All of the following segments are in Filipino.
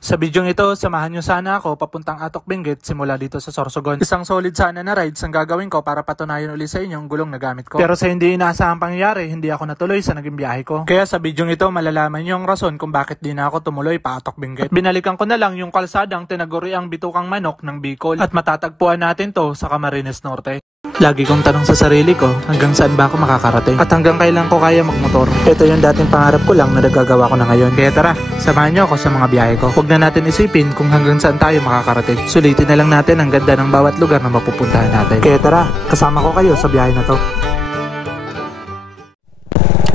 Sa bidyong ito, samahan nyo sana ako papuntang Atok Benguet simula dito sa Sorsogon. Isang solid sana na rides ang gagawin ko para patunayan ulit sa inyo ang gulong na gamit ko. Pero sa hindi inaasahang pangyayari, hindi ako natuloy sa naging biyahe ko. Kaya sa bidyong ito, malalaman nyo ang rason kung bakit di na ako tumuloy pa Atok Benguet. At binalikan ko na lang yung kalsadang tinaguriang Bitukang Manok ng Bicol at matatagpuan natin to sa Camarines Norte. Lagi kong tanong sa sarili ko, hanggang saan ba ako makakarating? At hanggang kailan ko kaya magmotor? Ito yung dating pangarap ko lang na nagagawa ko na ngayon. Kaya tara, samahan nyo ako sa mga biyahe ko. Huwag na natin isipin kung hanggang saan tayo makakarating. Sulitin na lang natin ang ganda ng bawat lugar na mapupuntahan natin. Kaya tara, kasama ko kayo sa biyahe na to.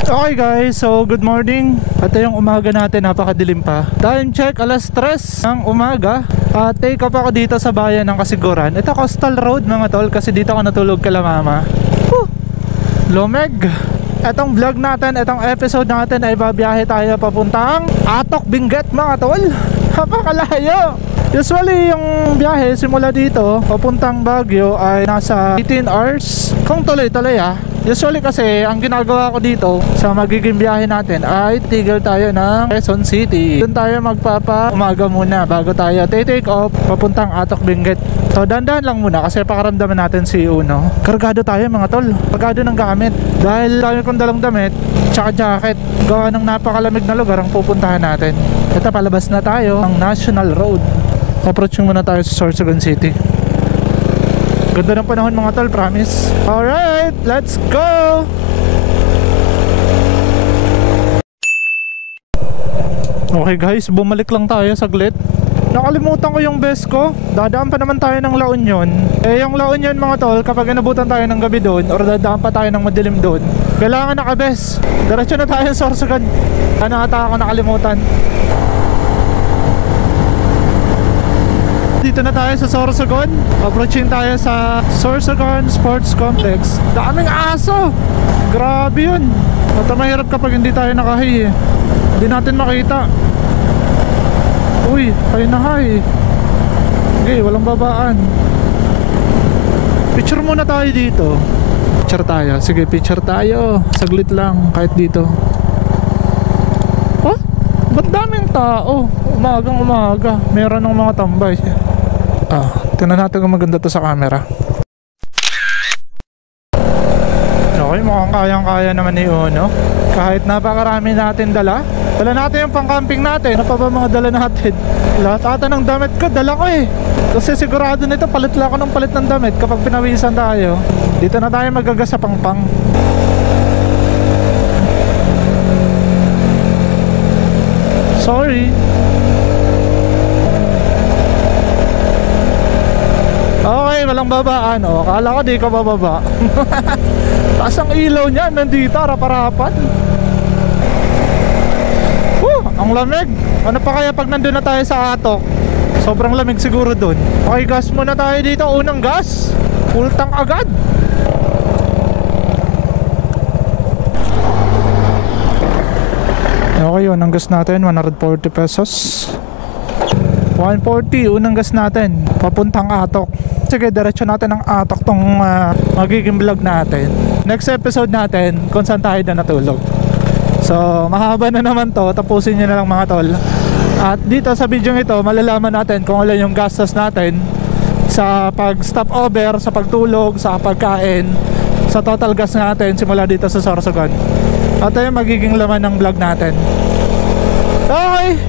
Okay guys, so good morning. Ito yung umaga natin, napakadilim pa. Time check, alas 3 ng umaga. Take off ako dito sa bayan ng Kasiguran. Ito coastal road mga tol, kasi dito ako natulog kala mama. Lomeg. Etong vlog natin, etong episode natin ay babiyahe tayo papuntang Atok Benguet mga tol. Napakalayo. Usually yung biyahe simula dito papuntang Baguio ay nasa 18 hours kung tuloy-tuloy Usually kasi ang ginagawa ko dito sa magiging biyahe natin ay tigil tayo ng Quezon City. Doon tayo magpapa-umaga muna bago tayo take off papuntang Atok Benguet. So dandan lang muna kasi pakaramdaman natin si Uno. Kargado tayo mga tol, kargado ng gamit. Dahil dami kong dalang damit tsaka jacket, gawa ng napakalamig na lugar ang pupuntahan natin. Ito, palabas na tayo ng National Road. Approaching muna tayo sa Sorsogon City. Ganda ng panahon mga tol, promise. Alright, let's go! Okay guys, bumalik lang tayo saglit. Nakalimutan ko yung best ko. Dadaan pa naman tayo ng La Union. Yung La Union mga tol, kapag inabutan tayo ng gabi doon or dadaan pa tayo ng madilim doon, kailangan naka-best. Diretso na tayo sa Sorsogon. Ano ata ako nakalimutan. Dito na tayo sa Sorsogon. Approaching tayo sa Sorsogon Sports Complex. Daming aso. Grabe yun. At mahirap kapag hindi tayo nakahi Hindi natin makita. Uy, hay na hay. Okay, walang babaan. Picture muna tayo dito. Picture tayo. Sige, picture tayo. Saglit lang, kahit dito. Oh, ba't daming tao? Umagang umaga. Meron ng mga tambay. Tingnan natin kung maganda to sa camera. Okay, mukhang kayang-kaya naman ni Uno. Kahit napakarami natin dala. Dala natin yung pang-camping natin. Ano pa ba mga dala natin? Lahat ata ng damit ko, dala ko Kasi sigurado nito, palit lang ako ng palit ng damit kapag pinawisan tayo. Dito na tayo magagas sa pangpang. Sorry. Okay, walang babaan. Akala ko di ka bababa. Taas ang ilaw niya, nandito, harap-harapan. Ang lamig. Ano pa kaya pag nandun na tayo sa Atok? Sobrang lamig siguro dun. Okay, gas muna tayo dito. Unang gas, full tank agad. Okay, unang gas natin 140 pesos. 140 unang gas natin papuntang Atok. Sige, diretso natin ang Atok tong magiging vlog natin. Next episode natin kung saan tayo na natulog. So mahaba na naman to, tapusin nyo na lang mga tol. At dito sa video ito, malalaman natin kung ano yung gastos natin sa pag stop over, sa pagtulog, sa pagkain, sa total gas natin simula dito sa Sorsogon. At ito yung magiging laman ng vlog natin. Okay,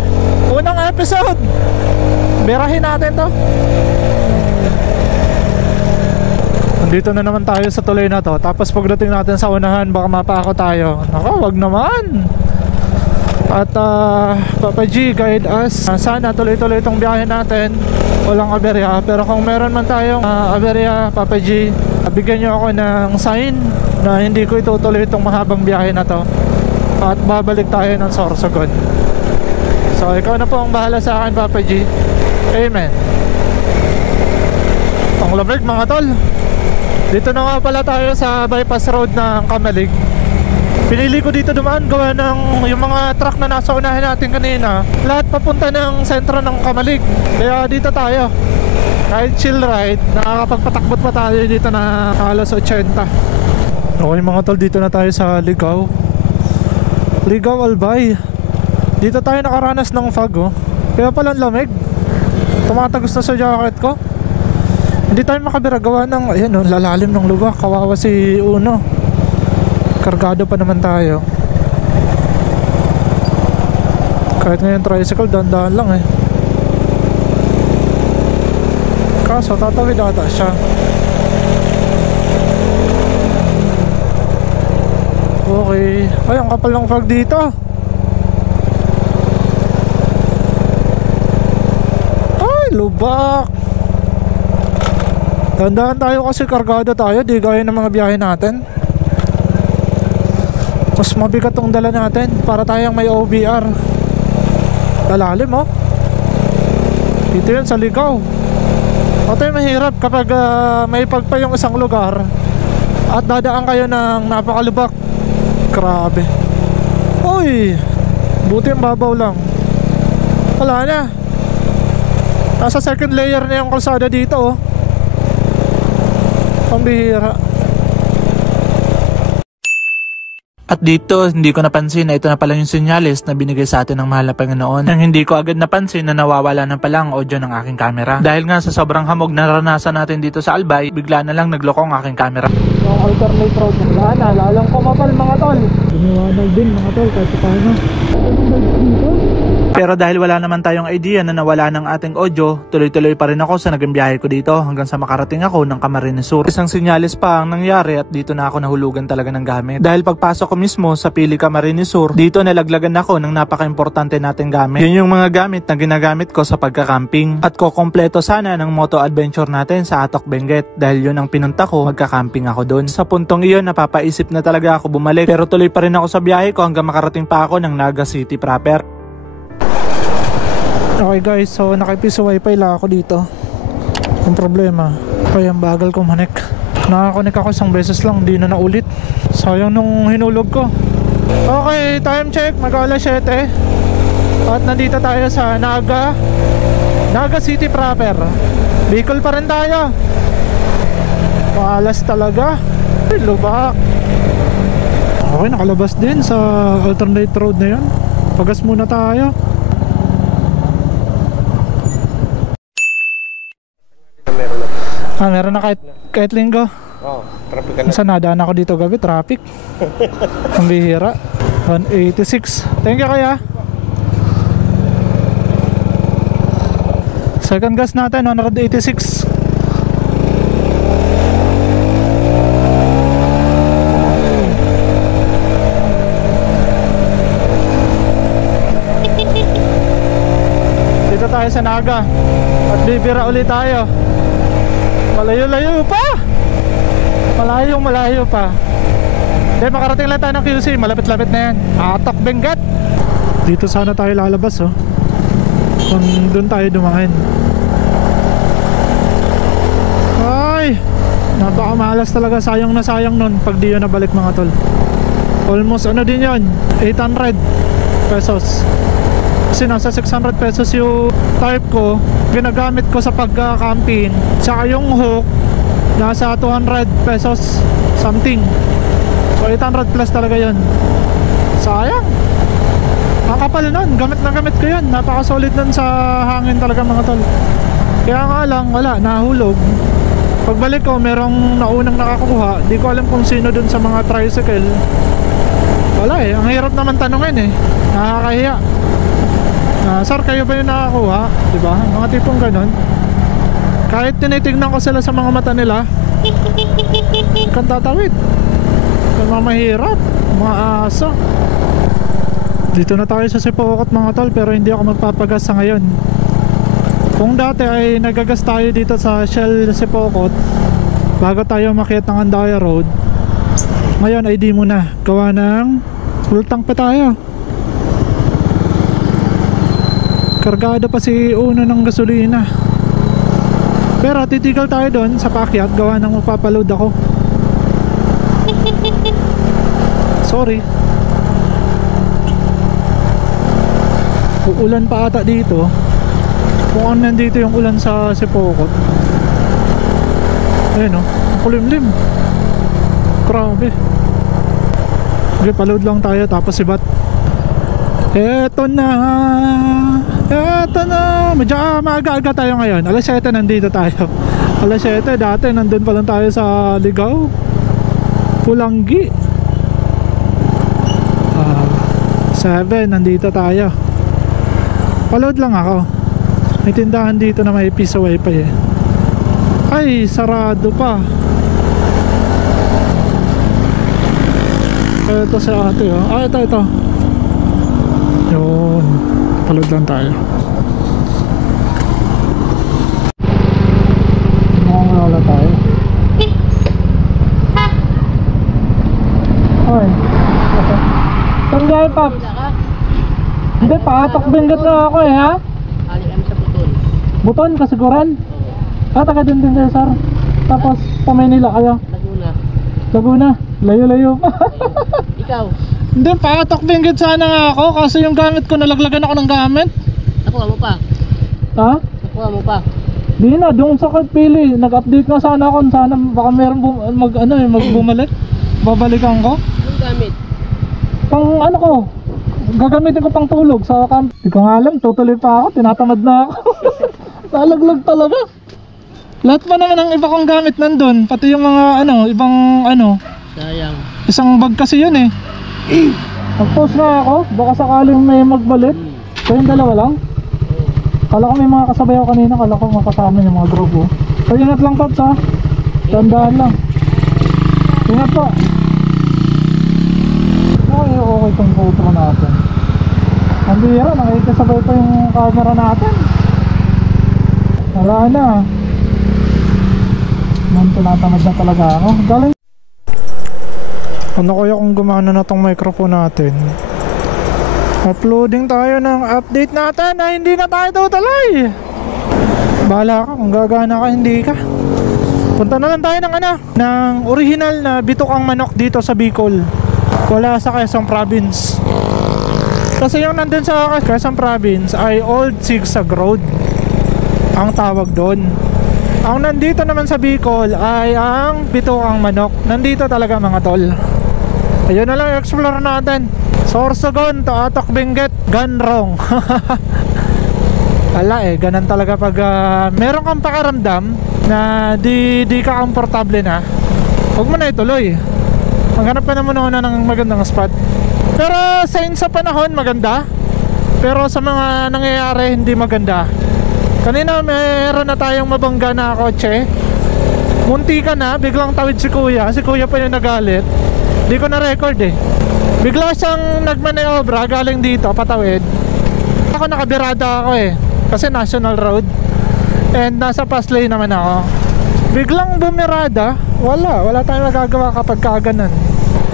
unang episode, birahin natin to. Dito na naman tayo sa tuloy na to. Tapos pagdating natin sa unahan, baka mapako tayo. Nako, wag naman. At Papa G, guide us. Sana tuloy-tuloy itong biyahe natin. Walang aberya. Pero kung meron man tayong aberya, Papa G, bigyan nyo ako ng sign na hindi ko itutuloy itong mahabang biyahe na to. At babalik tayo ng Sorsogon. So ikaw na po ang bahala sa akin, Papa G. Amen. Ang lamig mga tol. Dito na nga pala tayo sa bypass road ng Camalig. Pinili ko dito dumaan gawa ng yung mga truck na nasa unahan natin kanina, lahat papunta ng sentro ng Camalig. Kaya dito tayo, kahit chill ride, nakakapagpatakbot pa tayo dito na halos 80. Okay mga tol, dito na tayo sa Ligaw Albay. Dito tayo nakaranas ng fog Kaya pala ang lamig. Tumatagos na sa jacket ko. Hindi tayo makabira gawa ng, ayan o, lalalim ng lubak. Kawawa si Uno. Kargado pa naman tayo. Kahit ngayon tricycle, dahan-dahan lang eh. Kaso tatawid ata siya. Okay. Ay, ang kapal ng fog dito. Ay, lubak. Dahan-dahan tayo kasi kargado tayo. Di gaya ng mga biyahe natin. Mas mabigat tong dala natin. Para tayong may OBR. Lalalim oh. Dito yun sa Ligaw. Ito yung mahirap kapag may pagpa yung isang lugar at dadaan kayo ng napakalubak. Grabe. Uy, buti yung babaw lang. Wala na. Nasa second layer na yung kalsada dito oh. Pambihira. At dito, hindi ko napansin na ito na pala yung senyales na binigay sa atin ng mahal na Panginoon. Nang hindi ko agad napansin na nawawala na pala ang audio ng aking camera. Dahil nga sa sobrang hamog na naranasan natin dito sa Albay, bigla na lang nagloko ang aking camera. Yung alternate road na na, lalong kumapal mga tol. Biniwanag din mga tol kahit paano. Pero dahil wala naman tayong idea na nawala ng ating audio, tuloy-tuloy pa rin ako sa naging biyahe ko dito hanggang sa makarating ako ng Camarines Sur. Isang sinyalis pa ang nangyari at dito na ako nahulugan talaga ng gamit. Dahil pagpasok ko mismo sa Pili Camarines Sur, dito nalaglagan ako ng napaka-importante nating gamit. Yun yung mga gamit na ginagamit ko sa pagka-camping. At kukompleto sana ng moto adventure natin sa Atok Benguet dahil yun ang pinunta ko, magka-camping ako doon. Sa puntong iyon, napapaisip na talaga ako bumalik. Pero tuloy pa rin ako sa biyahe ko hanggang makarating pa ako ng Naga City proper. Okay guys, so nakipiso wifi lang ako dito. Ang problema, kaya ang bagal ko manik. Nakakonek ako isang beses lang, hindi na naulit. Sayang nung hinulog ko. Okay, time check, mag-alas 7. At nandito tayo sa Naga City proper. Bicol pa rin tayo. Maalas talaga. Lubak. Okay, nakalabas din sa alternate road na yun. Pagas muna tayo. Meron na kahit linggo. Oo, traffic ka na. Saan nadaan ako dito gabi, traffic. Ang bihira. 186. Thank you kaya. Second gas natin, 186. Dito tayo sa Naga. At bibira ulit tayo. Malayo-layo pa. Malayo pa. Hindi, makarating lang tayo ng QC. Malapit-lapit na yan. Atok Benguet. Dito sana tayo lalabas oh. Kung doon tayo dumain. Ay, napakamalas talaga. Sayang na sayang nun pag di yun nabalik mga tol. Almost ano din yun, 800 pesos. Kasi nasa 600 pesos yung type ko, ginagamit ko sa pagka-camping. Tsaka yung hook, nasa 200 pesos something. So 800 plus talaga yun. Sayang. Ang kapal nun, gamit na gamit ko yun. Napaka-solid nun sa hangin talaga mga tol. Kaya nga lang, wala, nahulog. Pagbalik ko, merong naunang nakakuha. Di ko alam kung sino dun sa mga tricycle. Wala eh, ang hirap naman tanungin eh. Nakakahiya. Sir, kayo ba yung nakakuha? Diba? Mga tipong ganun. Kahit tinitignan ko sila sa mga mata nila, kang tatawid. Kang mamahirap. Mga aso. Dito na tayo sa Sipokot mga tol, pero hindi ako magpapagas sa ngayon. Kung dati ay nagagas tayo dito sa Shell Sipokot bago tayo makiat ng Andaya Road, ngayon ay di muna. Gawa ng full tank pa tayo. Kargado pa si Uno ng gasolina. Pero titigal tayo doon sa pakyat gawa ng magpapaload ako. Sorry. Uulan pa ata dito. Kung ano nandito yung ulan sa Sipokot. Ayun o, kulimlim. Grabe. Okay, paload lang tayo tapos sibat. Eto na. Eto na, medyo maaga-aga tayo ngayon. Alas 7 nandito tayo. Alas 7, dati nandun pa lang tayo sa Ligaw, Pulanggi. 7, nandito tayo. Paload lang ako. May tindahan dito na may piso wifi eh. Ay, sarado pa. Ito sa ate oh. Ah, ito. Yun. Paload lang tayo. Wala tayo. Ay. Saan gaya, Paps? Hindi, patok bingot na ako eh, ha? Aliam sa Buton. Buton, kasiguran? Taga din kayo, sir. Tapos, pa Manila kayo? Laguna? Layo-layo pa. Ikaw? Hindi, patok bingot sana nga ako. Kasi yung gamit ko, nalaglagan ako ng gamit. Nakuha mo pa? Ha? Nakuha mo pa? Di na, doon sa pili. Nag-update na sana ako. Sana baka meron magbumalik. Babalikan ko. Anong gamit? Pang ano ko, gagamitin ko pang tulog sa camp. Hindi ko nga alam, tutuloy pa ako, tinatamad na ako. Nalaglag talaga. Lahat pa naman ang iba kong gamit nandun, pati yung mga ibang Sayang. isang bag kasi yun eh. Nag-post na ako, baka sakaling may magbalik. Kayong dalawa lang. Kala ko may mga kasabay ako kanina, kala ko makasama yung mga grupo. So ingat lang, Paps, ha. Tandaan lang. Ingat po. Ay, okay itong GoPro natin. Ang bira, nakikasabay pa yung camera natin. Wala na. Nang tinatamad na talaga ako. Galing. Ano kaya kung gumana na tong microphone natin? Uploading tayo ng update natin na hindi na tayo tutuloy. Bahala ka kung gagana ka, hindi ka. Punta na lang tayo ng original na bitukang manok dito sa Bicol. Wala sa Quezon Province. Kasi yung nandun sa Quezon Province ay Old Zigzag Road ang tawag doon. Ang nandito naman sa Bicol ay ang bitukang manok. Nandito talaga mga tol. Ayun na lang, explore natin. Sorsogon to Atok Benguet, Ganrong. Ala ganun talaga pag meron kang pakaramdam na di ka komportable na, huwag mo na ituloy. Maghanap ka na muna ng magandang spot. Pero sa panahon maganda, pero sa mga nangyayari hindi maganda. Kanina meron na tayong mabangga na kotse. Munti ka na, biglang tawid si kuya pa yung nagalit. Di ko na record eh. Bigla siyang nagmaneobra galing dito patawid. Ako nakabirada ako eh, kasi national road and nasa fast lane naman ako. Biglang bumirada, wala tayong magagawa kapag kaganan.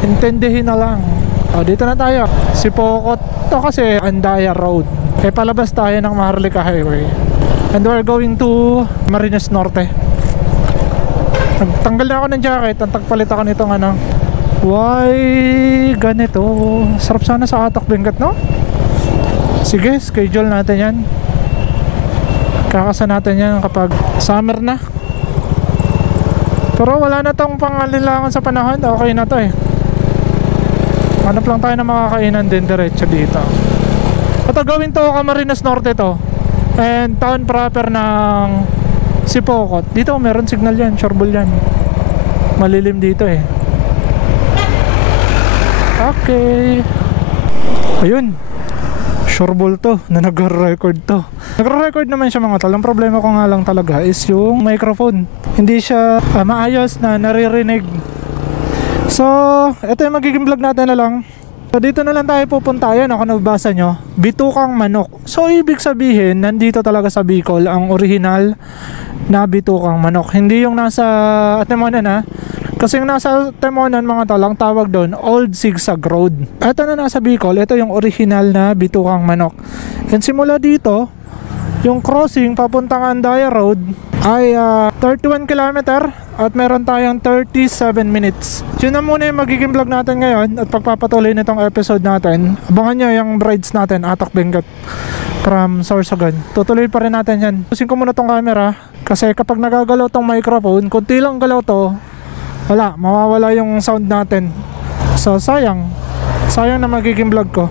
Intindihin na lang. Dito na tayo. Sipokot to kasi Andaya Road. Palabas tayo ng Maharlika Highway. And we're going to Marinas Norte. Tanggal na ako ng jacket. Tagpalit ako nitong why ganito. Sarap sana sa Atok Benguet, no? Sige, schedule natin yan. Kakasa natin yan kapag summer na. Pero wala na tong pangalilangan sa panahon. Okay na to eh. Hanap lang tayo na makakainan din diretso dito. Ito gawin to Camarines Norte to. And town proper ng Sipokot. Dito meron signal yan, sureball yan. Malilim dito eh. Okay. Ayun. Sureball to na nag-record to. Nag-record naman siya mga tol. Ang problema ko nga lang talaga is yung microphone. Hindi siya maayos na naririnig. So, ito yung magiging vlog natin na lang. So, dito na lang tayo pupunta. Ayan, ako nabasa nyo. Bitukang manok. So, ibig sabihin, nandito talaga sa Bicol ang original na bitukang manok. Hindi yung nasa Atemonan ha. Kasi yung nasa Atemonan mga tol, ang tawag doon, Old Zigzag Road. Ito na nasa Bicol, ito yung original na bitukang manok. And simula dito, yung crossing papuntang Andaya Road ay 31 km at meron tayong 37 minutes. Yun na muna yung magiging vlog natin ngayon at pagpapatuloy nitong episode natin. Abangan nyo yung rides natin, Atok Benguet from Sorsogon. Tutuloy pa rin natin yan. Pusin ko muna tong camera kasi kapag nagagalaw tong microphone, kunti lang galaw to, wala, mawawala yung sound natin. So sayang na magiging vlog ko.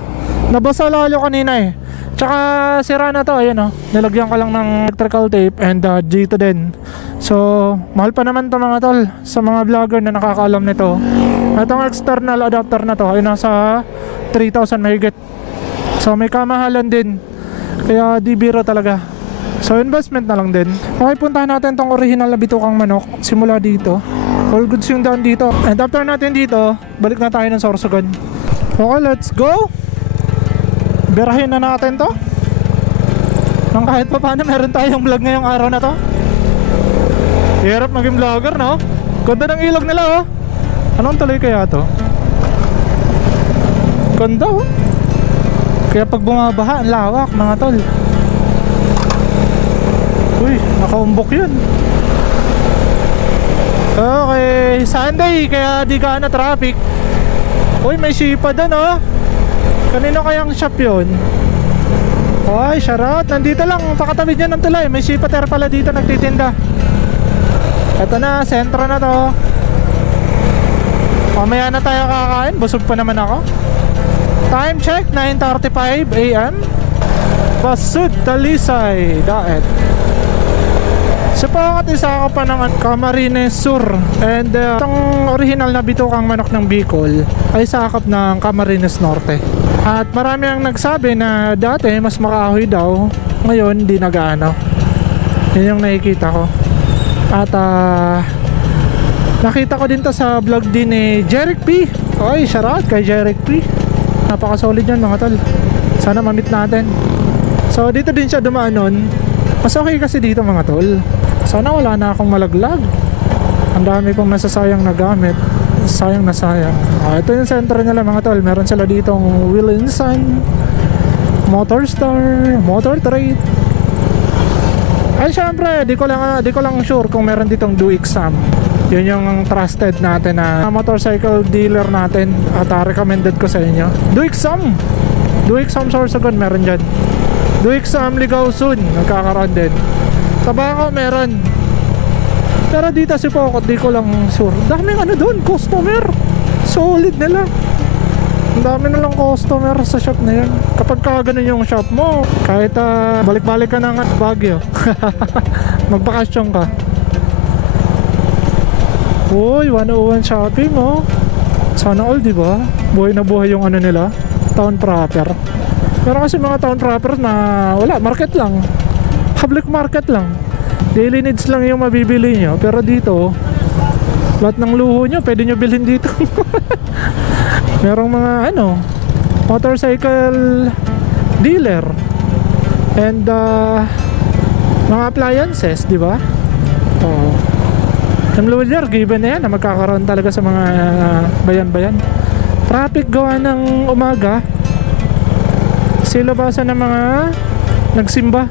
Nabasa lalo kanina eh. Tsaka sira na to, ayan oh. Nilagyan ka lang ng electrical tape and dito din. So mahal pa naman to mga tol sa mga vlogger na nakakaalam nito. Itong external adapter na to ay nasa 3,000 mahigit. So may kamahalan din. Kaya di biro talaga. So investment na lang din. Okay, puntahan natin tong original na bitukang manok. Simula dito. All goods yung daan dito. And after natin dito, balik na tayo ng Sorsogon. Okay, let's go. Birahin na natin to. Nang kahit pa paano meron tayong vlog ngayong araw na to. Hirap maging vlogger, no? Ganda ng ilog nila, oh. Anong tuloy kaya to? Ganda, oh. Kaya pag bumabaha, ang lawak mga tol. Uy, nakaumbok yun. Okay, Sunday, kaya di ka na traffic. Uy, may sipa doon, oh. Kanino kayang shop yun? Ay, shoutout. Nandito lang, pakatawid niya ng tulay. May sipa pala dito nagtitinda. Ito na, sentro na to. Mamaya na tayo kakain. Busog pa naman ako. Time check, 9:35 AM. Basud, Talisay, Daet. Sa pangat isa ako pa ng Camarines Sur. And itong original na bitukang manok ng Bicol ay sakop ng Camarines Norte. At marami ang nagsabi na dati mas makahoy daw, ngayon di nagaano. Yun yung nakikita ko. At nakita ko din to sa vlog din ni Jeric P. Oy, shoutout kay Jeric P. Napaka-solid yan mga tol. Sana ma-meet natin. So dito din siya dumaan nun. Mas okay kasi dito mga tol. Sana wala na akong malaglag. Ang dami kong nasasayang na gamit. Sayang na sayang. Ito yung center nila mga tol. Meron sila ditong Willinson, Motor Star, Motor Trade. Ay syempre, di ko lang sure kung meron ditong Do Exam. Yun yung trusted natin na motorcycle dealer natin. At recommended ko sa inyo. Do Exam Sorsogon meron dyan. Do Exam Ligaw soon. Nagkakaroon din. Tabako meron. Pero dito si Pokot, di ko lang sure. Daming ano doon, customer. Solid nila. Ang dami na lang customer sa shop na yan. Kapag ka ganun yung shop mo, kahit balik-balik ka ng Baguio, magbakasyon ka. Uy, 101 shopping, oh. Sana all, di ba? Buhay na buhay yung ano nila, town proper. Pero kasi mga town proper na wala, market lang. Public market lang. Daily needs lang yung mabibili nyo. Pero dito, lahat ng luho nyo pwede nyo bilhin dito. Merong mga motorcycle dealer and mga appliances, di ba? Oo. Ang lugar, given na yan na magkakaroon talaga sa mga bayan-bayan. Traffic gawa ng umaga. Silabasan ng mga nagsimba.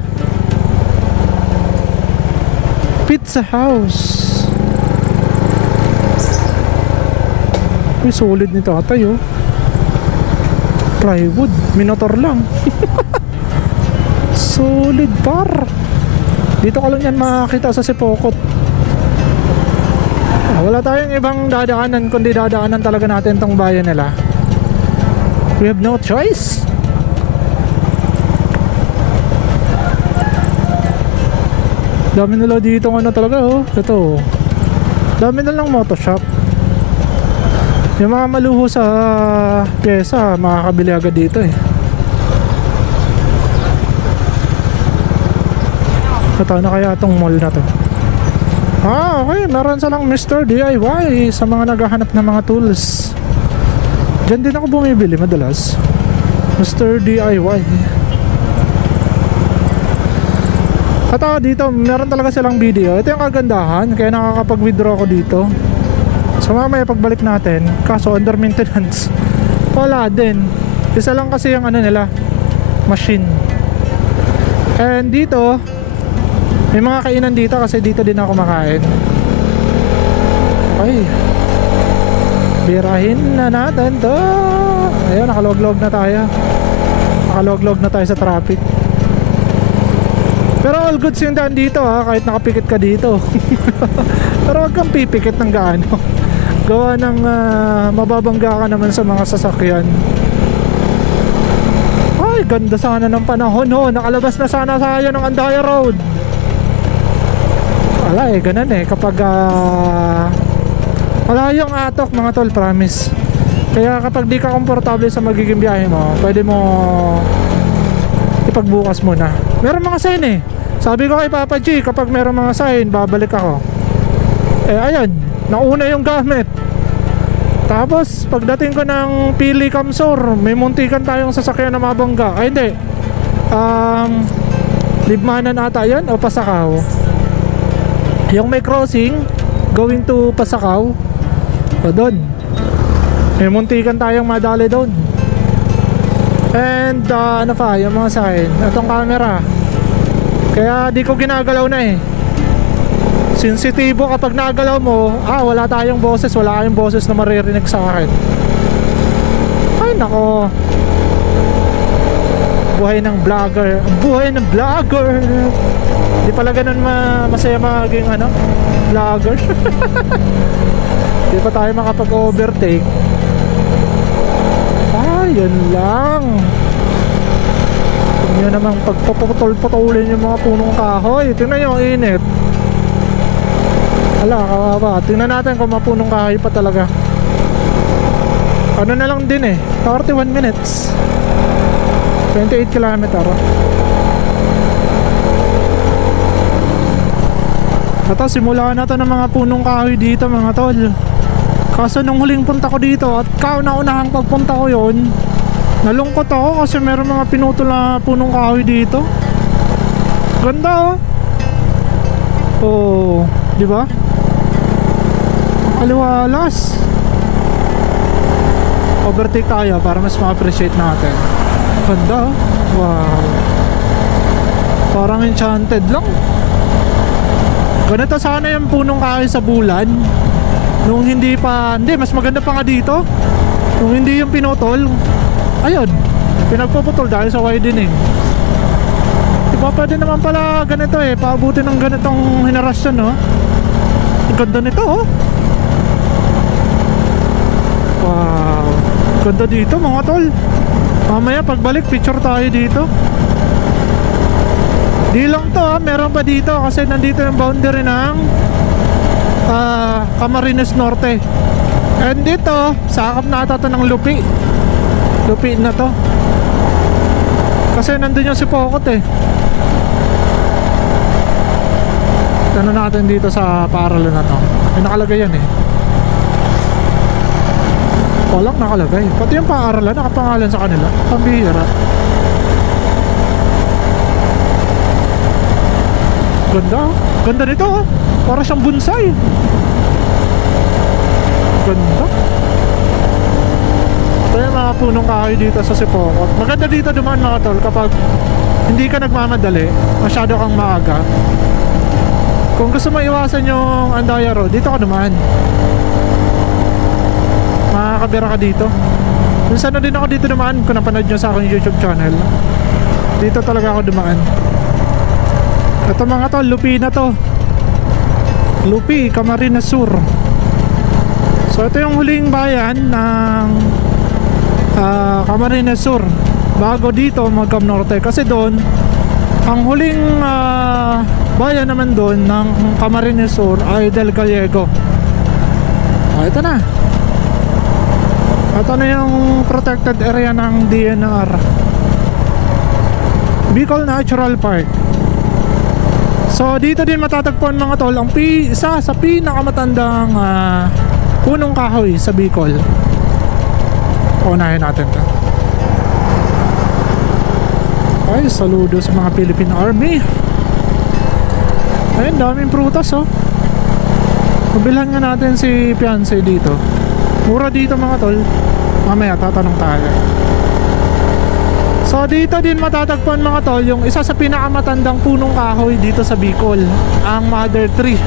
Pizza House. Uy, solid nito atay, oh. Plywood, Minotaur lang. Solid par. Dito ka lang yan makakita sa Sipokot. Wala tayong ibang dadaanan kundi dadaanan talaga natin tong bayan nila. We have no choice. Dami nila dito talaga, oh. Ito, dami na lang moto shop. Yung mga maluho sa pyesa makakabili agad dito, eh. Ito na kaya itong mall na to. Okay, meron silang Mr. DIY sa mga naghahanap ng mga tools. Diyan din ako bumibili madalas. Mr. DIY. At dito, meron talaga silang video. Ito yung kagandahan, kaya nakakapag-withdraw ako dito. So mamaya pagbalik natin, kaso under maintenance, wala din. Isa lang kasi yung nila, machine. And dito, may mga kainan dito kasi dito din ako makain. Okay, birahin na natin to. Ayun, nakalog-log na tayo. Nakalog-log na tayo sa traffic. Pero all goods yung daan dito, ha, kahit nakapikit ka dito. Pero wag kang pipikit ng gaano. Gawa ng mababangga ka naman sa mga sasakyan. Ay, Ay, ganda sana ng panahon, no? Nakalabas na sana tayo ng Andaya Road. Wala eh, ganun eh. Kapag wala yung atok mga tol, promise. Kaya kapag di ka komportable sa magiging biyahe mo, pwede mo ipagbukas muna. Meron mga sign eh. Sabi ko kay Papa G, kapag meron mga sign, babalik ako. Eh ayan, nauna yung gamit. Tapos pagdating ko ng Pili Kamsor, may muntikan tayong sasakyan na mabangga. Ay hindi, Libmanan ata yan o Pasakaw. Yung may crossing going to Pasakaw, o doon may muntikan tayong madali doon. And ano pa, yung mga sign, itong camera, kaya di ko ginagalaw na eh. Sensitibo kapag nagalaw mo, wala tayong boses, wala kayong boses na maririnig sa akin. Ay nako, buhay ng vlogger, buhay ng vlogger. Di pala ganun masaya maging vlogger. Di pa tayo makapag-overtake. Yun lang. Huwag nyo namang pagpaputol-putulin yung mga punong kahoy. Tingnan nyo ang init. Ala, kawawa. Tingnan natin kung mga punong kahoy pa talaga. Ano na lang din eh, 31 minutes, 28 kilometer. Ito, simulaan na to ng mga punong kahoy dito mga tol. Kaso nung huling punta ko dito at kauna-unahang pagpunta ko yon, nalungkot ako kasi meron mga pinutol na punong kahoy dito. Ganda oh. Oh, di ba? Aliwalas. Overtake tayo para mas ma-appreciate natin. Ganda oh. Wow. Parang enchanted lang. Ganito sana yung punong kahoy sa Bulan. Nung hindi pa, hindi, mas maganda pa nga dito. Nung hindi yung pinutol, ayun, pinagpuputol dahil sa widening. Diba pwede naman pala ganito eh, paabutin ng ganitong henerasyon, no? Ang ganda nito, oh. Wow, ganda dito mga tol. Mamaya pagbalik, picture tayo dito. Di lang to meron pa dito kasi nandito yung boundary ng Camarines Norte. And dito, sakop na ata to ng Lupi. Lupi na to. Kasi nandun yung si Pokot eh. Tanong natin dito sa paaralan na to. May nakalagay yan eh. Walang nakalagay. Pati yung paaralan, nakapangalan sa kanila. Pambihira. Ganda oh. Ganda nito oh. Para siyang bonsai. Ganda. Kaya mga punong kahoy dito sa Sipokot. Maganda dito dumaan mga tol kapag hindi ka nagmamadali, masyado kang maaga. Kung gusto mo iwasan yung Andaya Road, dito ka dumaan. Makakabira ka dito. Minsan na din ako dito dumaan kung napanood nyo sa aking YouTube channel. Dito talaga ako dumaan. Ito mga tol, Lupi na to. Lupi, Camarines Sur. So ito yung huling bayan ng Camarines Sur bago dito mag-Cam Norte. Kasi doon ang huling bayan naman doon ng Camarines Sur ay Del Gallego. Ito na. Ito na yung protected area ng DNR, Bicol Natural Park. So dito din matatagpuan mga tol ang isa sa pinakamatandang punong kahoy sa Bicol. Unahin natin ito. Ay, saludo sa mga Philippine Army. Ayun, daming prutas oh. Mabilhan nga natin si fiancé dito. Mura dito mga tol. Mamaya tatanong tayo. So dito din matatagpuan mga tol yung isa sa pinakamatandang punong kahoy dito sa Bicol, ang Mother Tree.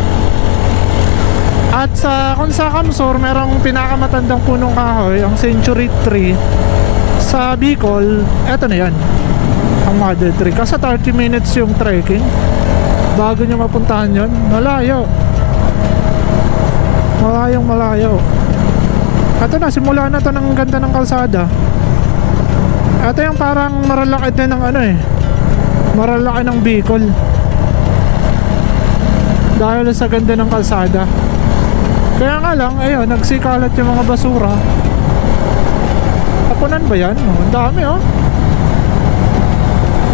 At kung sa Camsor merong pinakamatandang punong kahoy, ang Century Tree. Sa Bicol, eto na yan, ang Mother Tree. Kasi 30 minutes yung trekking bago nyo mapuntahan yun. Malayo. Malayong malayo. Eto na, simula na to ng ganda ng kalsada. Ito yung parang maralaki din ng ano eh, maralaki ng Bicol. Dahil sa ganda ng kalsada. Kaya nga lang, ayun, nagsikalat yung mga basura. Tapunan ba yan? Oh, ang dami oh.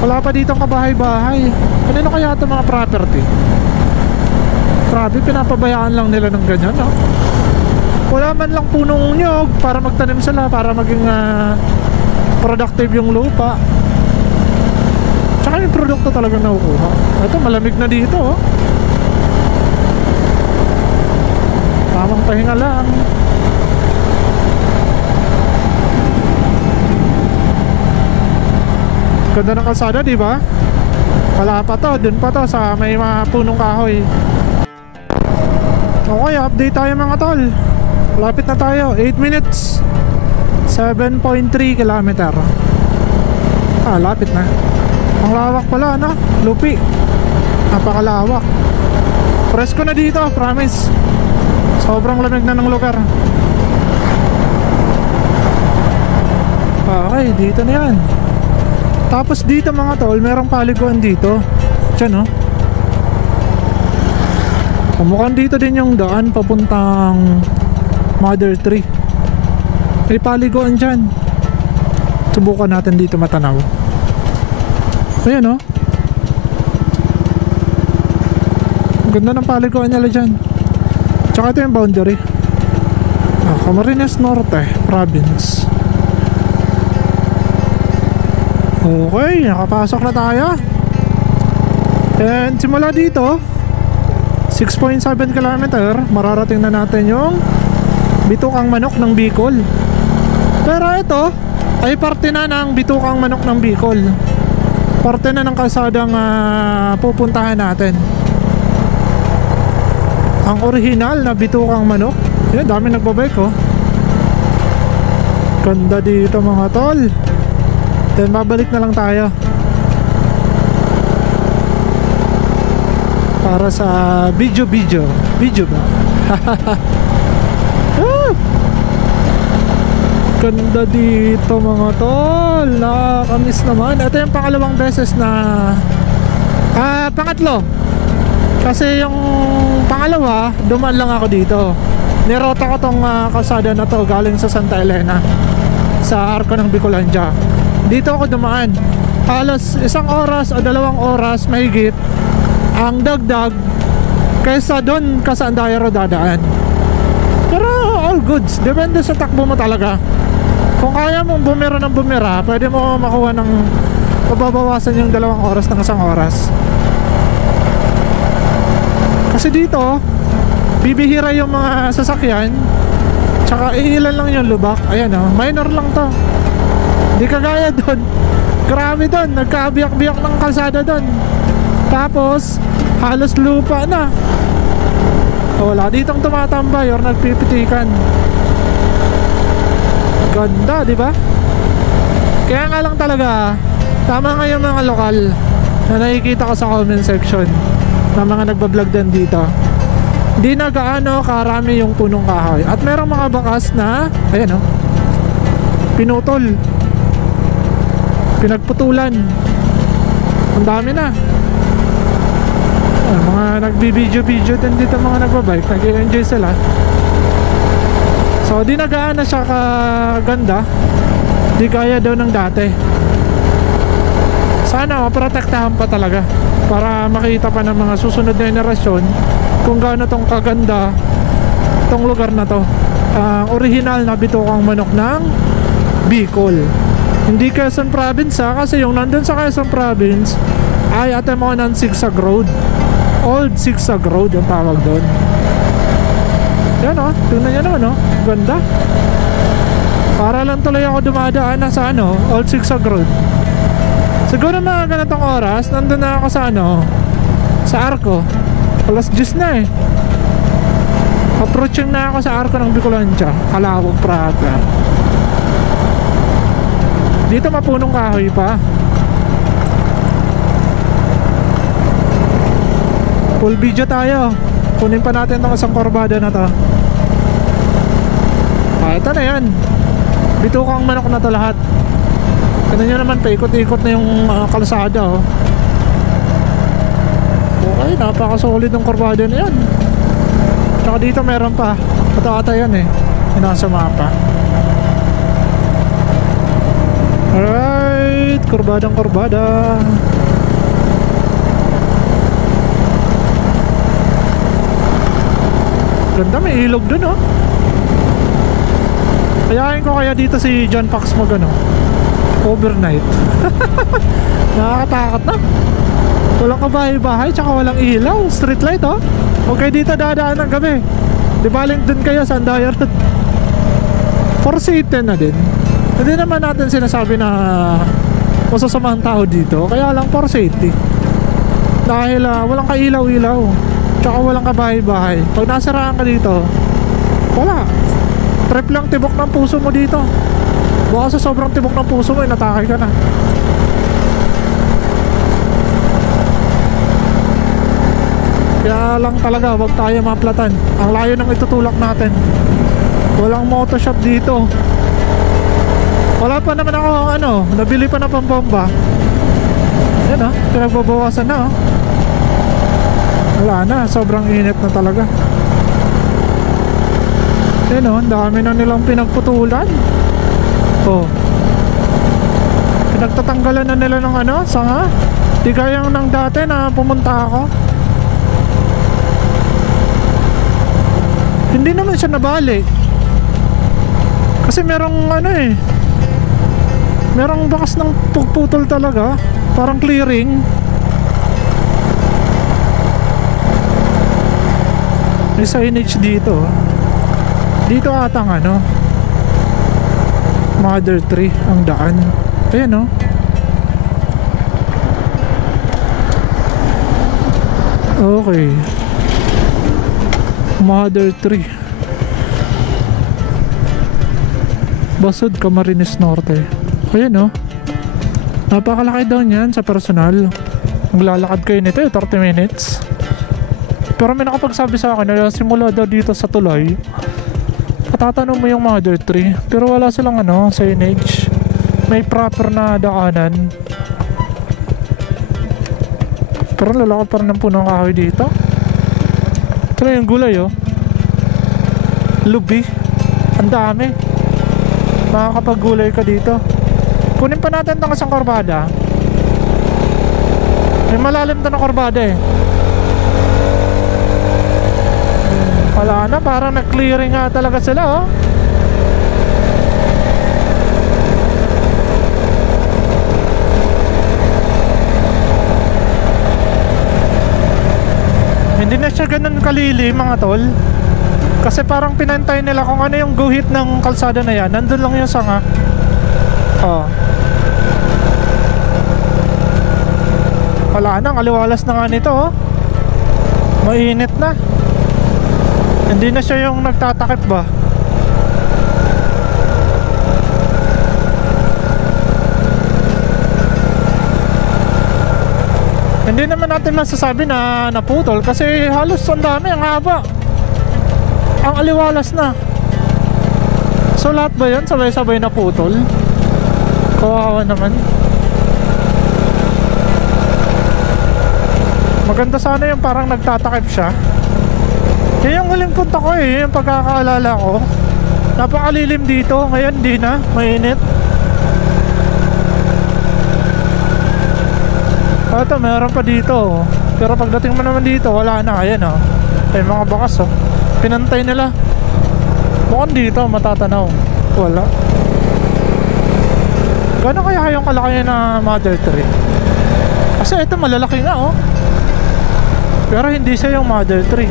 Wala pa dito kabahay-bahay. Kanino kaya ito mga property? Grabe, pinapabayaan lang nila ng ganyan oh. Wala man lang punong nyog para magtanim sila, para maging productive yung lupa. Tsaka yung produkto talagang nakukuha. Ito, malamig na dito oh. Tamang pahinga lang. Ganda ng kalsada, di ba? Wala pa to, dun pa to sa may mga punong kahoy. Okay, update tayo mga tol. Lapit na tayo, 8 minutes 7.3 kilometer. Lapit na. Ang lawak pala, no? Lupi. Napakalawak. Presko na dito, promise. Sobrang lamig na ng lugar. Okay, dito na yan. Tapos dito mga tol, merong paliguan dito. Diyan, no? Mukhang dito din yung daan papuntang Mother Tree. May paliguan dyan. Subukan natin dito matanaw. Ayan, no? Ganda ng paliguan nila dyan. Tsaka ito yung boundary. Camarines Norte Province. Okay, nakapasok na tayo. And simula dito 6.7 km, mararating na natin yung Bitukang Manok ng Bicol. Pero ito ay parte na ng Bitukang Manok ng Bicol. Parte na ng kalsadang pupuntahan natin. Ang original na Bitukang Manok. Yan, dami nagbabike oh. Ganda dito mga tol. Then babalik na lang tayo para sa video ba? Ganda dito mga tol. Nakakamiss naman. Ito yung pangalawang beses na pangatlo. Kasi yung pangalawa, dumaan lang ako dito. Nirota ko tong kalsada na to galing sa Santa Elena, sa arko ng Bicolandia. Dito ako dumaan. Halos 1 oras o 2 oras mahigit ang dagdag kaysa doon ka sa Andayaro dadaan. Pero all goods, depende sa takbo mo talaga. Kung kaya mong bumira ng bumira, pwede mo makuha ng pababawasan yung 2 oras ng 1 oras. Kasi dito bibihira yung mga sasakyan, tsaka iilan lang yung lubak. Ayan oh, minor lang to. Di kagaya doon. Grabe doon, nagkaabiyak-biyak ng kalsada doon. Tapos halos lupa na. Wala ditong tumatambay or nagpipitikan. Ganda, di ba? Kaya nga lang talaga, tama nga yung mga lokal na nakikita ko sa comment section na mga nagbablog din dito. Di na gaano karami yung punong kahoy. At merong mga bakas na, ayan oh, pinutol, pinagputulan. Ang dami na. Mga nagbibideo-video din dito, mga nagbabike, nag-enjoy sila. So di na gaano siya kaganda. Di kaya daw ng dati. Sana maprotektahan pa talaga para makita pa ng mga susunod na henerasyon kung gaano tong kaganda tong lugar na to. Original na Bitukang Manok ng Bicol. Hindi Quezon Province kasi yung nandun sa Quezon Province ay Atemonan Zigzag Road. Old Zigzag Road yung tawag doon. Yan o, tingnan nyo naman o, ganda. Para lang tuloy ako dumadaan na sa Old Zigzag Road. Siguro mga ganitong oras nandun na ako sa sa arko. Alas 10 na eh. Approaching na ako sa arko ng Bicolandia, Calawag, Prata. Dito mapunong kahoy pa. Full video tayo. Kunin pa natin itong isang korbada na to. Ito na yan. Bitukang Manok na to lahat. Tignan nyo naman, paikot-ikot na yung kalsada oh. Okay, napaka-solid ng kurbada na yan. Tsaka dito meron pa. Ata yan eh, yung nasa mapa. Alright, kurbadang kurbada. Ganda, may ilog dun oh. Kayain ko kaya dito si John Pax mag overnight. Nakakatakot na. Walang kabahay-bahay, tsaka walang ilaw. Street light oh. Huwag kayo dito dadaan ng gabi. Di baling dun kayo sa Andaya Road. For safety na din. Hindi naman natin sinasabi na masasamahan tao dito. Kaya lang for safety. Dahil walang kailaw-ilaw, tsaka walang kabahay-bahay. Pag nasiraan ka dito, wala. Trip lang tibok ng puso mo dito. Baka sa sobrang tibok ng puso mo, inatake ka na. Kaya lang talaga, wag tayo maplatan. Ang layo ng itutulak natin. Walang motoshop dito. Wala pa naman ako nabili pa na pambomba. Yan pinagbabawasan na Wala na, sobrang init na talaga. Yan ang dami na nilang pinagputulan. Pinagtatanggalan na nila ng sanga. Di kayang ng dati na pumunta ako. Hindi naman siya nabali. Kasi merong merong bakas ng puputol talaga. Parang clearing. May signage dito. Dito atang Mother Tree ang daan. Ayan Okay. Mother Tree. Basud, Camarines Norte. Ayan napakalaki daw niyan sa personal. Maglalakad kayo nito 30 minutes. Pero may nakapagsabi sa akin na simula daw dito sa tulay, patatanong mo yung Mother Tree. Pero wala silang signage. May proper na daanan. Pero lalakad pa rin ng punong kahoy dito. Ito na yung gulay Lubi. Ang dami. Makakapag-gulay ka dito. Kunin pa natin itong isang kurbada. May malalim ito na kurbada Wala na, parang na-clearing nga talaga sila Hindi na siya ganun kalili mga tol. Kasi parang pinantay nila kung ano yung guhit ng kalsada na yan. Nandun lang yung sanga. Wala na, aliwalas na nga nito Mainit na. Hindi na siya yung nagtatakip ba. Hindi naman natin masasabi na naputol kasi halos ang dami, ang haba. Ang aliwalas na. So lahat ba yan sabay-sabay naputol? Kawawa naman. Maganda sana yung parang nagtatakip siya. Yan yung huling punta ko yung pagkakaalala ko. Napakalilim dito. Ngayon di na, mainit. Ito, meron pa dito Pero pagdating mo naman dito, wala na. Ayan may mga bakas pinantay nila. Mukhang dito matatanaw. Wala. Gano'n kaya yung kalaki na Mother Tree? Kasi ito malalaki nga pero hindi siya yung Mother Tree.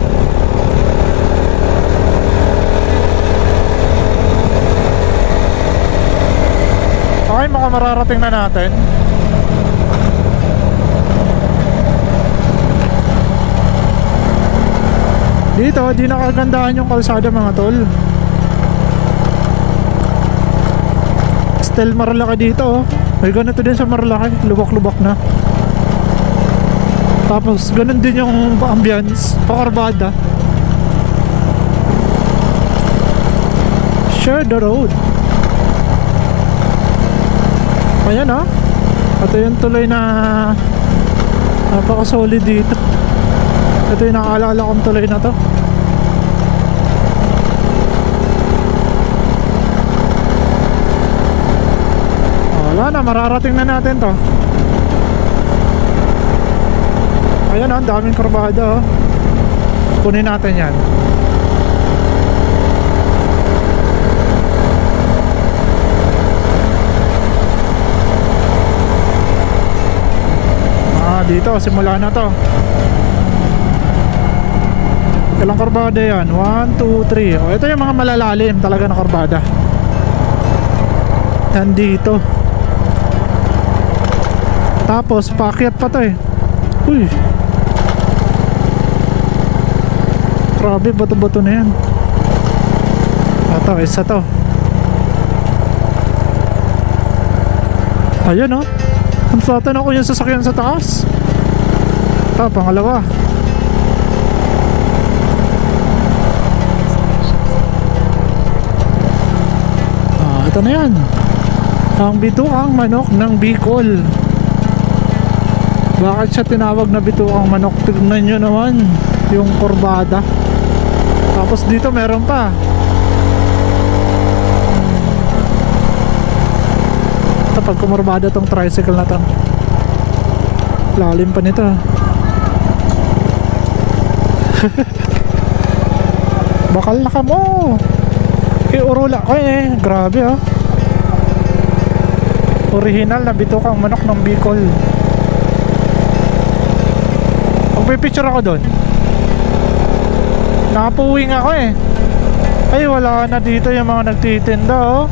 Okay, baka mararating na natin. Dito, di nakagandahan yung kalsada mga tol. Still Marilaki dito May ganito din sa Marilaki, lubak-lubak na. Tapos ganun din yung ambience, pakarbada. Share the road. Ayan oh. Ito yung tuloy na napaka-solid dito. Ito yung nakaalala kong tuloy na to. Wala na, mararating na natin to. Ayan oh, daming kurbada oh. Kunin natin yan. Dito, simula na to. Ilang kurbada yan? 1, 2, 3. O, ito yung mga malalalim talaga na kurbada. Nandito. Tapos, paakyat pa to eh. Uy. Grabe, bato-bato na yan. Ito, isa to. Ayan oh. Ang satan ako yung sasakyan sa taas. Ito, pangalawa. Ito na yan. Ang bituang manok ng Bicol. Bakit siya tinawag na bituang manok? Tignan nyo naman yung kurbada. Tapos dito meron pa. Ito, pag kumurbada tong tricycle na to, lalim pa nito. Bakal na ka mo. Urula ko eh. Grabe oh. Original na bitukang manok ng Bicol. Magpipicture ako doon. Nakapuwing ako eh. Ay wala na dito yung mga nagtitinda oh.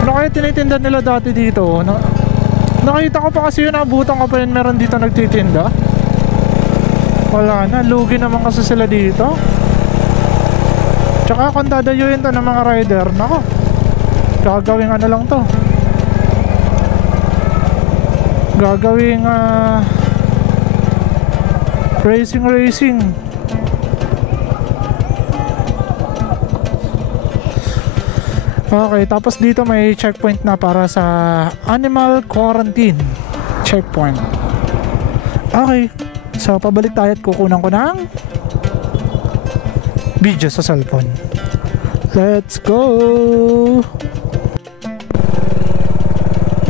Ano kaya tinitinda nila dati dito? Nakita ko pa kasi yun, nabutan ko pa yun, meron dito nagtitinda. Wala na, lugi naman kasi sila dito. Tsaka kung dadayuin to ng mga rider, nako, gagawing ano lang to, gagawing racing. Okay, tapos dito may checkpoint na para sa animal quarantine checkpoint. Okay, so pabalik tayo at kukunan ko ng video sa cellphone. Let's go!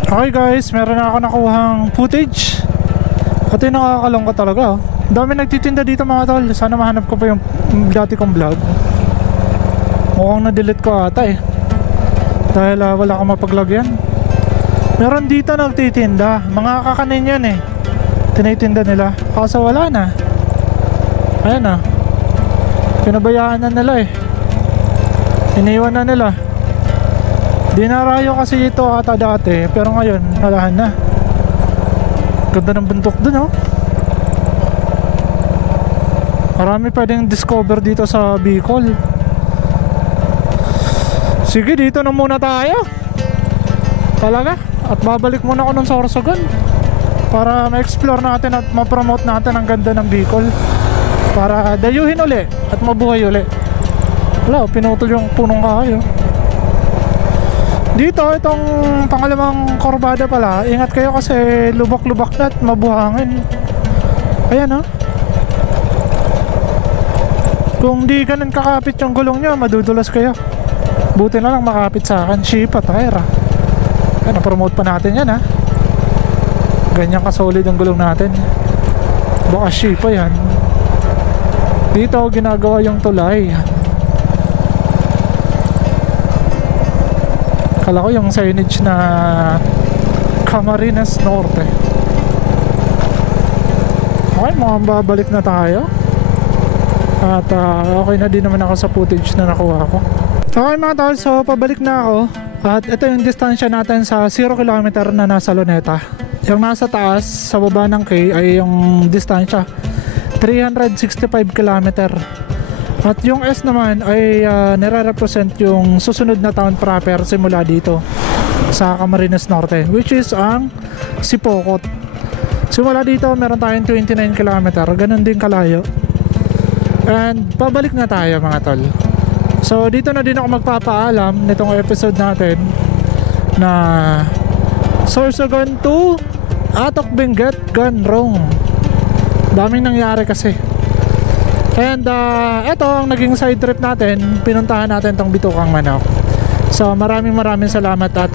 Okay guys, meron na ako nakuhang footage. At yung nakakalungkot talaga oh. Dami nagtitinda dito mga tol. Sana mahanap ko pa yung dati kong vlog. Mukhang na-delete ko ata eh, dahil wala akong mapaglagyan. Meron dito nagtitinda, mga kakanin yan eh, tinitinda nila, kaso wala na. Ayan na, pinabayaan na nila eh, iniwan na nila. Dinarayo kasi ito ata dati, pero ngayon wala na. Ganda ng bundok dun oh. Marami pwedeng discover dito sa Bicol. Sige, dito na muna tayo talaga. At babalik muna ako ng Sorsogon para ma-explore natin at ma-promote natin ang ganda ng Bicol, para dayuhin uli at mabuhay uli. Wala, pinutol yung punong kahoy oh. Dito, itong pangalawang kurbada pala, ingat kayo kasi lubak-lubak na at mabuhangin. Ayan oh. Kung di ganun kakapit yung gulong nyo, madudulas kayo. Buti na lang makapit sa akin. Shipa tire. Ay, na-promote pa natin yan ha. Ganyan ka-solid ang gulong natin. Baka Shipa yan. Dito ginagawa yung tulay. Kala ko yung signage na Camarines Norte. Okay, mukhang babalik na tayo. At okay na din naman ako sa footage na nakuha ko. Okay mga tol, so pabalik na ako. At ito yung distansya natin sa 0 km na nasa Luneta. Yung nasa taas, sa baba ng K ay yung distansya 365 km. At yung S naman ay nire-represent yung susunod na town proper simula dito sa Camarines Norte, which is ang Sipokot. Simula dito meron tayong 29 km, ganun din kalayo. And pabalik na tayo mga tol. So dito na din ako magpapaalam nitong episode natin na Sorsogon to Atok Benguet gone wrong. Daming nangyari kasi. And eto ang naging side trip natin. Pinuntahan natin tong Bitukang Manok. So maraming salamat. At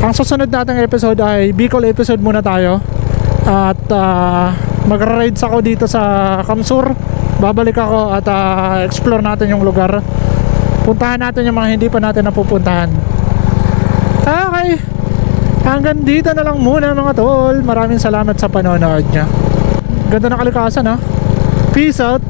ang susunod nating episode ay Bicol episode muna tayo. At magra-rides ako dito sa Kamsur. Babalik ako at explore natin yung lugar. Puntahan natin yung mga hindi pa natin napupuntahan. Okay, hanggang dito na lang muna mga tol. Maraming salamat sa panonood nyo. Ganda na kalikasan ha. Peace out.